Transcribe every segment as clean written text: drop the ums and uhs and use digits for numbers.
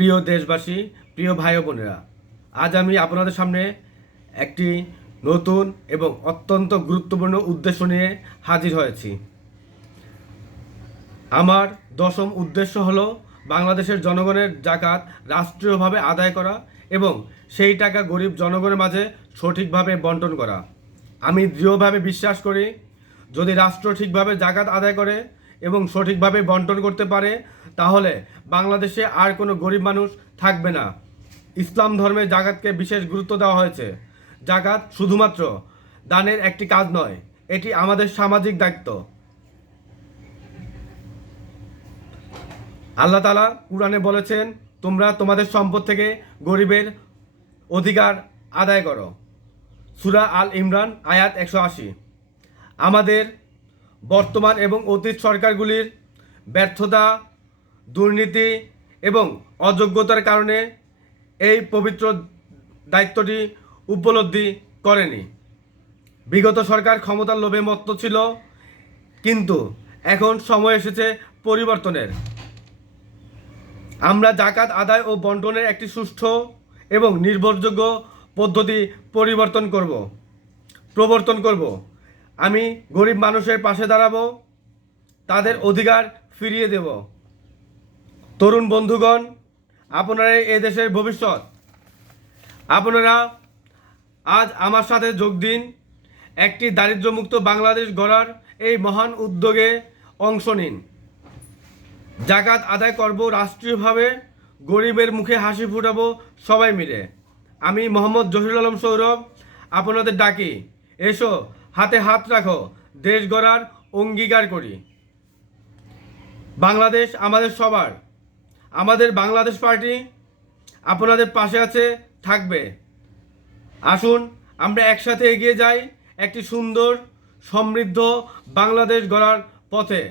প্রিয় দেশবাসী, প্রিয় ভাই ও বোনেরা, আজ আমি আপনাদের সামনে একটি নতুন এবং অত্যন্ত গুরুত্বপূর্ণ উদ্দেশ্য নিয়ে হাজির হয়েছি। আমার দশম উদ্দেশ্য হলো বাংলাদেশের জনগণের জাকাত রাষ্ট্রীয়ভাবে আদায় করা এবং সেই টাকা গরিব জনগণের মাঝে সঠিকভাবে বন্টন করা। আমি দৃঢ়ভাবে বিশ্বাস করি, যদি রাষ্ট্র ঠিকভাবে জাকাত আদায় করে এবং সঠিকভাবে বন্টন করতে পারে, তাহলে বাংলাদেশে আর কোনো গরিব মানুষ থাকবে না। ইসলাম ধর্মে জাকাতকে বিশেষ গুরুত্ব দেওয়া হয়েছে। জাকাত শুধুমাত্র দানের একটি কাজ নয়, এটি আমাদের সামাজিক দায়িত্ব। আল্লাহ তাআলা কুরআনে বলেছেন, তোমরা তোমাদের সম্পদ থেকে গরিবের অধিকার আদায় করো। সূরা আল ইমরান আয়াত 180। আমাদের বর্তমান এবং অতীত সরকারগুলির ব্যর্থতা, দুর্নীতি এবং অযোগ্যতার কারণে এই পবিত্র দায়িত্বটি উপলব্ধি করেনি। বিগত সরকার ক্ষমতার লোভে মত্ত ছিল, কিন্তু এখন সময় এসেছে পরিবর্তনের। আমরা জাকাত আদায় ও বন্টনের একটি সুষ্ঠু এবং নির্ভরযোগ্য পদ্ধতি প্রবর্তন করব। আমি গরিব মানুষের পাশে দাঁড়াবো, তাদের অধিকার ফিরিয়ে দেব। তরুণ বন্ধুগণ, আপনারা এই দেশের ভবিষ্যৎ। আপনারা আজ আমার সাথে যোগ দিন। একটি দারিদ্র্যমুক্ত বাংলাদেশ গড়ার এই মহান উদ্যোগে অংশ নিন। জাকাত আদায় করব রাষ্ট্রীয়ভাবে, গরিবের মুখে হাসি ফুটাবো সবাই মিলে। আমি মোহাম্মদ জহিরুল আলম সৌরভ আপনাদের ডাকি, এসো হাতে হাত রাখো, দেশ গড়ার অঙ্গীকার করি। বাংলাদেশ আমাদের সবার। আমাদের বাংলাদেশ পার্টি আপনাদের পাশে আছে, থাকবে। আসুন আমরা একসাথে এগিয়ে যাই একটি সুন্দর সমৃদ্ধ বাংলাদেশ গড়ার পথে।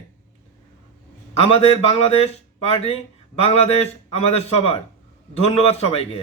আমাদের বাংলাদেশ পার্টি, বাংলাদেশ আমাদের সবার। ধন্যবাদ সবাইকে।